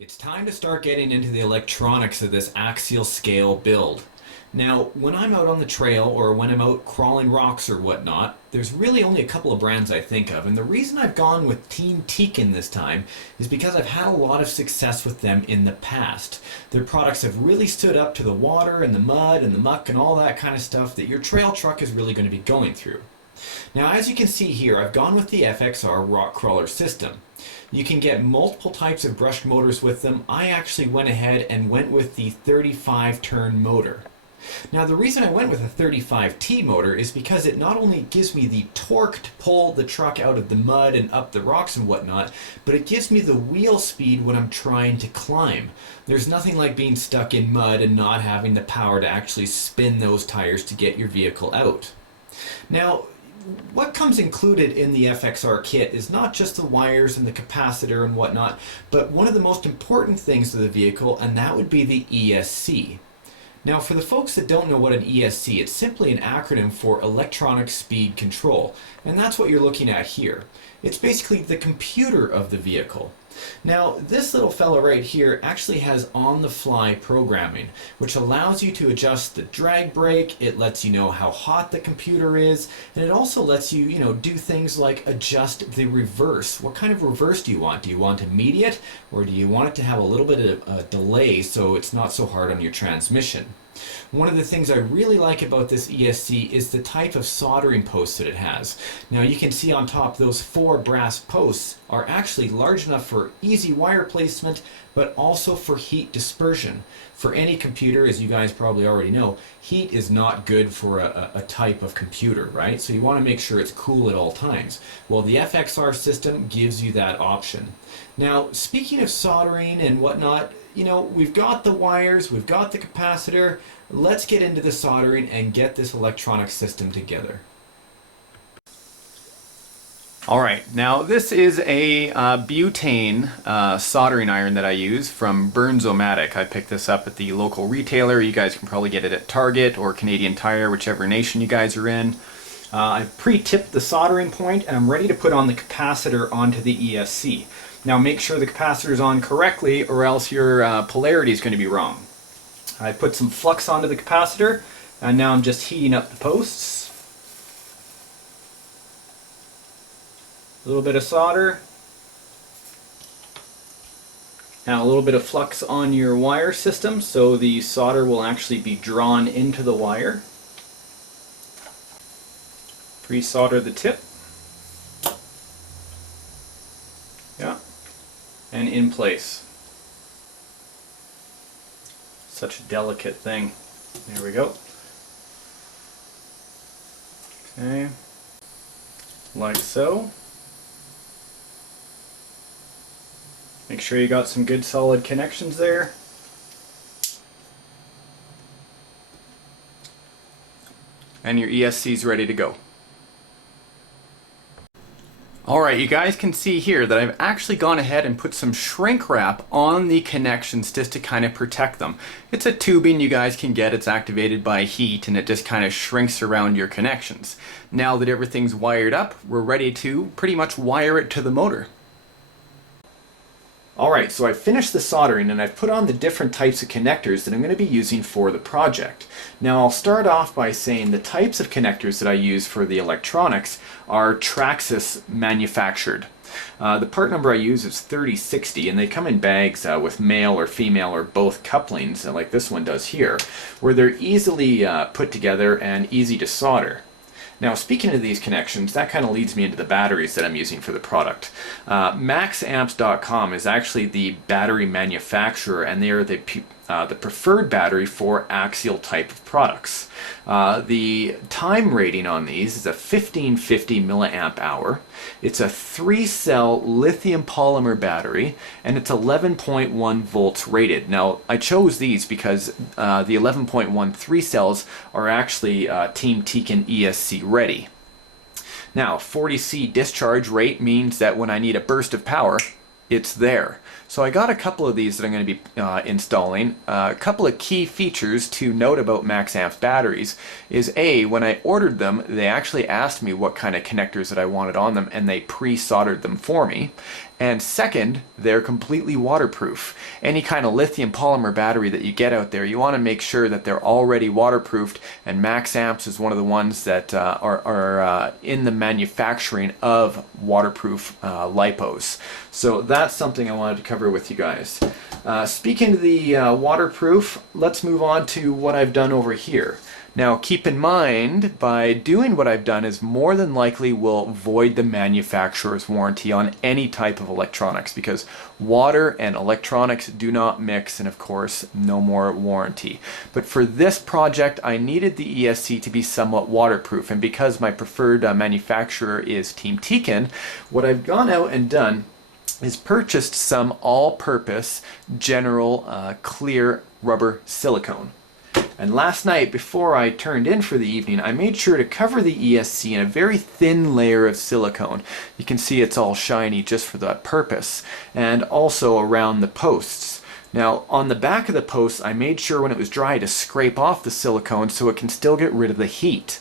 It's time to start getting into the electronics of this axial scale build. Now, when I'm out on the trail or when I'm out crawling rocks or whatnot, there's really only a couple of brands I think of, and the reason I've gone with Team Tekin this time is because I've had a lot of success with them in the past. Their products have really stood up to the water and the mud and the muck and all that kind of stuff that your trail truck is really going to be going through. Now, as you can see here, I've gone with the FXR rock crawler system. You can get multiple types of brushed motors with them. I actually went ahead and went with the 35 turn motor. Now, the reason I went with a 35T motor is because it not only gives me the torque to pull the truck out of the mud and up the rocks and whatnot, but it gives me the wheel speed when I'm trying to climb. There's nothing like being stuck in mud and not having the power to actually spin those tires to get your vehicle out. Now, what comes included in the FXR kit is not just the wires and the capacitor and whatnot, but one of the most important things of the vehicle, and that would be the ESC. Now, for the folks that don't know what an ESC, it's simply an acronym for Electronic Speed Control, and that's what you're looking at here. It's basically the computer of the vehicle. Now, this little fella right here actually has on-the-fly programming, which allows you to adjust the drag brake, it lets you know how hot the computer is, and it also lets you, do things like adjust the reverse. What kind of reverse do you want? Do you want immediate, or do you want it to have a little bit of a delay so it's not so hard on your transmission? One of the things I really like about this ESC is the type of soldering posts that it has. Now, you can see on top those 4 brass posts are actually large enough for easy wire placement, but also for heat dispersion. For any computer, as you guys probably already know, heat is not good for a type of computer, right? So you want to make sure it's cool at all times. Well, the FXR system gives you that option. Now, speaking of soldering and whatnot, we've got the wires, we've got the capacitor. Let's get into the soldering and get this electronic system together. Alright, now this is a butane soldering iron that I use from Burns-O-Matic. I picked this up at the local retailer. You guys can probably get it at Target or Canadian Tire, whichever nation you guys are in. I've pre-tipped the soldering point and I'm ready to put on the capacitor onto the ESC. Now make sure the capacitor is on correctly or else your polarity is going to be wrong. I put some flux onto the capacitor and now I'm just heating up the posts. A little bit of solder. Now a little bit of flux on your wire system so the solder will actually be drawn into the wire. Pre-solder the tip. Yeah. And in place. Such a delicate thing. There we go. Okay. Like so. Make sure you got some good solid connections there. And your ESC is ready to go. Alright, you guys can see here that I've actually gone ahead and put some shrink wrap on the connections just to kind of protect them. It's a tubing you guys can get, it's activated by heat and it just kind of shrinks around your connections. Now that everything's wired up, we're ready to pretty much wire it to the motor. Alright, so I've finished the soldering and I've put on the different types of connectors that I'm going to be using for the project. Now I'll start off by saying the types of connectors that I use for the electronics are Traxxas manufactured. The part number I use is 3060 and they come in bags with male or female or both couplings like this one does here, where they're easily put together and easy to solder. Now, speaking of these connections, that kind of leads me into the batteries that I'm using for the product. Maxamps.com is actually the battery manufacturer, and they are the preferred battery for Axial type of products. The time rating on these is a 1550 milliamp hour. It's a 3-cell lithium polymer battery, and it's 11.1 volts rated. Now, I chose these because the 11.1 3 cells are actually Team Tekin ESC ready. Now, 40C discharge rate means that when I need a burst of power, it's there. So I got a couple of these that I'm going to be installing. A couple of key features to note about MaxAmp's batteries is when I ordered them, they actually asked me what kind of connectors that I wanted on them, and they pre-soldered them for me. And second, they're completely waterproof. Any kind of lithium polymer battery that you get out there, you want to make sure that they're already waterproofed, and MaxAmps is one of the ones that are in the manufacturing of waterproof LiPos. So that's something I wanted to cover with you guys. Speaking of the waterproof, let's move on to what I've done over here. Now keep in mind, by doing what I've done is more than likely will void the manufacturer's warranty on any type of electronics, because water and electronics do not mix, and of course no more warranty. But for this project I needed the ESC to be somewhat waterproof, and because my preferred manufacturer is Team Tekin, what I've gone out and done is purchased some all-purpose general clear rubber silicone. And last night, before I turned in for the evening, I made sure to cover the ESC in a very thin layer of silicone. You can see it's all shiny just for that purpose, and also around the posts. Now, on the back of the posts, I made sure when it was dry to scrape off the silicone so it can still get rid of the heat.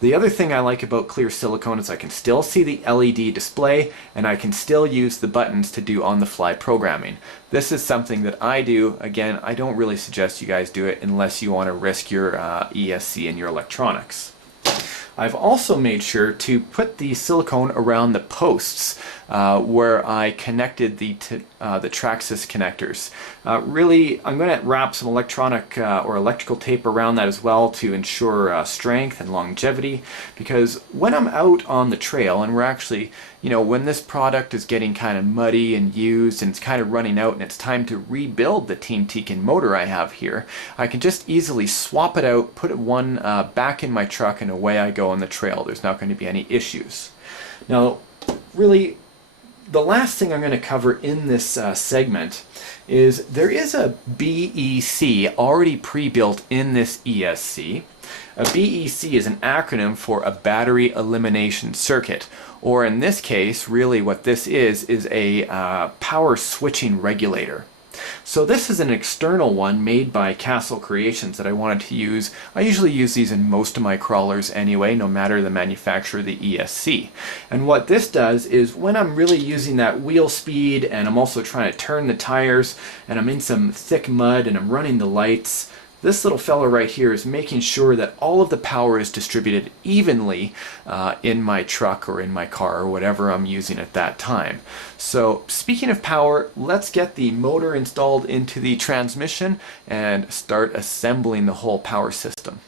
The other thing I like about clear silicone is I can still see the LED display, and I can still use the buttons to do on-the-fly programming. This is something that I do. Again, I don't really suggest you guys do it unless you want to risk your ESC in your electronics. I've also made sure to put the silicone around the posts where I connected the Traxxas connectors. Really, I'm going to wrap some electronic or electrical tape around that as well to ensure strength and longevity, because when I'm out on the trail, and we're actually, when this product is getting kind of muddy and used and it's kind of running out and it's time to rebuild the Team Tekin motor I have here, I can just easily swap it out, put one back in my truck, and away I go on the trail. There's not going to be any issues. Now, really, the last thing I'm going to cover in this segment is there is a BEC already pre-built in this ESC. A BEC is an acronym for a battery elimination circuit, or in this case, really what this is a power switching regulator. So this is an external one made by Castle Creations that I wanted to use. I usually use these in most of my crawlers anyway, no matter the manufacturer of the ESC. And what this does is when I'm really using that wheel speed and I'm also trying to turn the tires and I'm in some thick mud and I'm running the lights, this little fella right here is making sure that all of the power is distributed evenly in my truck or in my car or whatever I'm using at that time. So speaking of power, let's get the motor installed into the transmission and start assembling the whole power system.